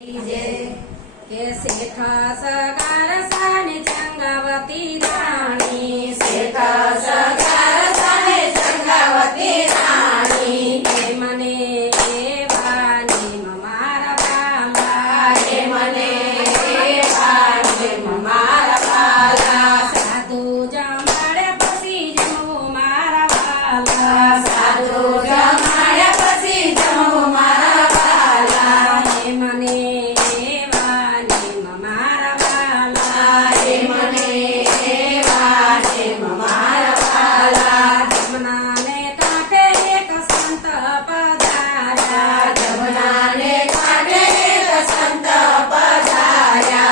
के सेठा सगार साने चंगावती रानी सेठा सगार साने चंगावती रानी के मने वानी मारा बाला के मने वानी मारा बाला साधु जमाड़े पसी जमो मारा बाला साधु जमाड़े पसी जमो मारा बाला के मने वानी मारा बाला के मने वानी मारा बाला जमुना ने कांठे एक संत पधारा जमुना ने कांठे एक संत पधार्या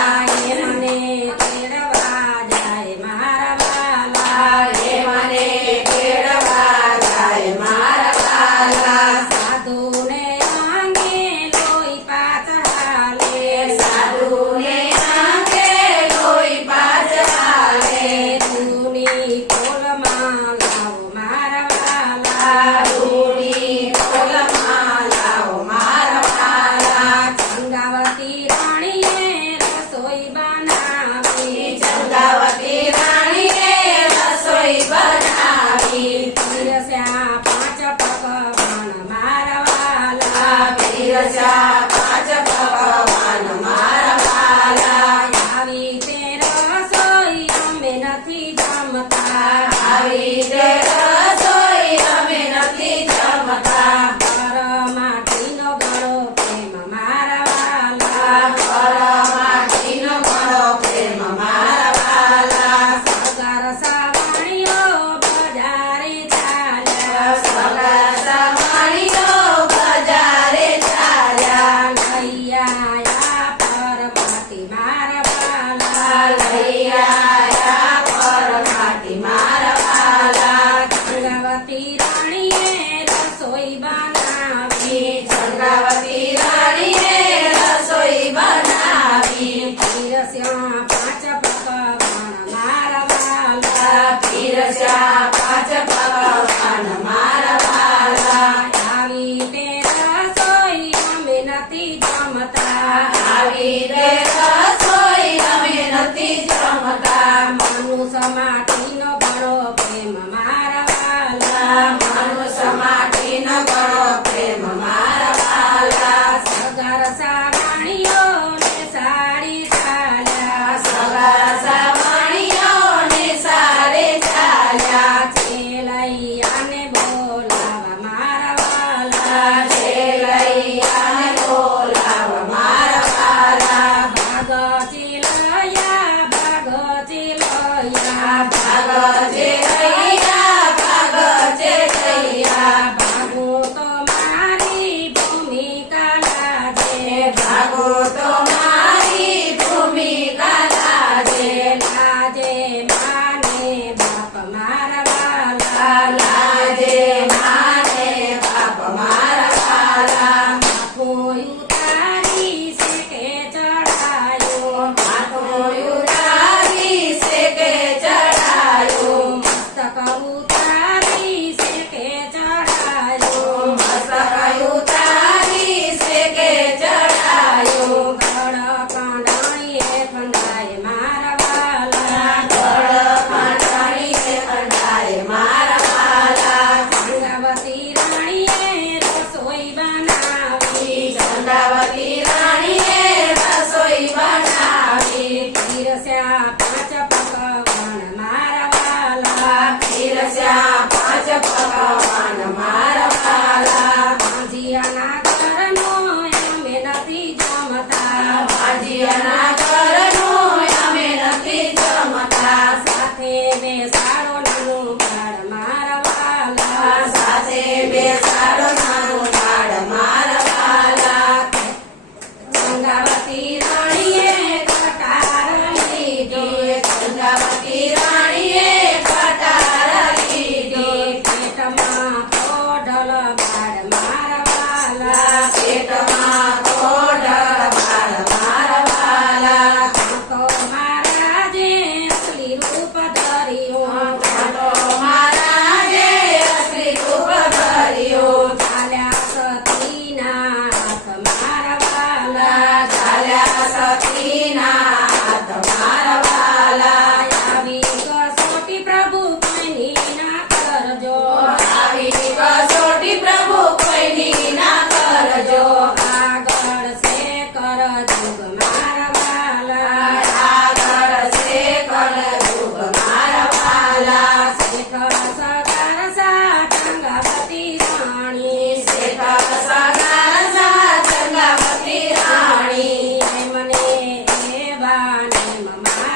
ये मने केळवा जाय मारा बाला ये मने केळवा जाय मारा बाला साधू ने आंगे लोई पाच हाले साधू ने आंगे लोई पाच हाले धुनी कोल मालाओ मारा बाला धूनी कोल मालाओ मारा बाला चंगावती राणीए रसोई बनावी चंगावती रानी ने रसोई बनावी पीरस्या पांच पकवान मारा बाला पीरस्या पांच पकवान मारा बाला આવી તે રસોઈ અમે નથી જમતા આવી તે રસોઈ અમે નથી જમતા પર માટીનો ગળો પ્રેમ મારા વાલા પર માટીનો ઘણો પ્રેમ મારા વાલા સગાર સાવાણીઓ બજારે ચાલ્યા સગા સમાણીઓ બજારે ચાલ્યા લૈયા પર માટી મારા વાલા લઈ આયા પર માટી મારા વાલા ગંગાવતી રાણીએ રસોઈ બનાવી ચંદ્રાવતી રાણીએ રસોઈ બનાવી પીરસ્યા પાંચ પકવાન મારા વાલા પીરસ્યા પાંચ પકવાન મારા વાલા આવી તે રસોઈ અમે નથી જમતા આવી તે રસોઈ અમે નથી જમતા મનુષ્ય માટીનો ઘણો પ્રેમ મારા વાલા મનુષ્ય માટીનો ઘણો પ્રેમ મારા વાલા સગાર સાવાણીઓ ને સાડી ચાલ્યા સગા સમાણીઓને સારે ચાલ્યા ચેલૈયાને બોલાવા મારા વાલા છે લઈ આને બોલાવ મારા વાલા ભાગ ચેલૈયા ભાગ ચેલૈયા ભાગ જે રૈયા ભાગ જે રૈયા ભાગો તો મારી ભૂમિકા લાજે ભાગો તો મારી ભૂમિકા લાજે લાજે માને બાપ મારા વાલા લાજે માને બાપ મારા વાલા માથું ઉતારી શેકે ચડાયો માથું ઉતારી શેકે ચડાયો મસ્તક ઉતારી શેકે ચડાયો મસ્તક ઉતારી શેકે ચડાયો ગળ કાંડાણીએ ખંડાય મારા વાલા ગળ પાંડાણીએ કંડાય મારા વાલા ગંગાવતી રાણીએ રસોઈ બનાવી ચંદ્રાવતી રાણીએ રસોઈ બનાવી પીરસ્યા પાંચ પકવાન મારા વાલા પીરસ્યા પાંચ પકવાન મારા વાલા ભાંજિયાના ઘરનો અમે નથી જમતા ભાજીયાના ઘરનું અમે નથી જમતા સાથે બેસાડો નાનું બાળ મારા વાલા સાથે બેસાડો નાનું બાળ મારા વાલા ગંગાવતી રાણીએ કટાર લીધી ચંદ્રાવતી રાણીએ કટાર લીધી પેટમાં કોઢલ બાળ મારા વાલા પેટમાં કોઢળ બાળ મારા વાલા વાલા શેઠ સગાર સાટંગવતી રાણી શેઠ સગાર સાચંગાવતી રાણી મને એ બાને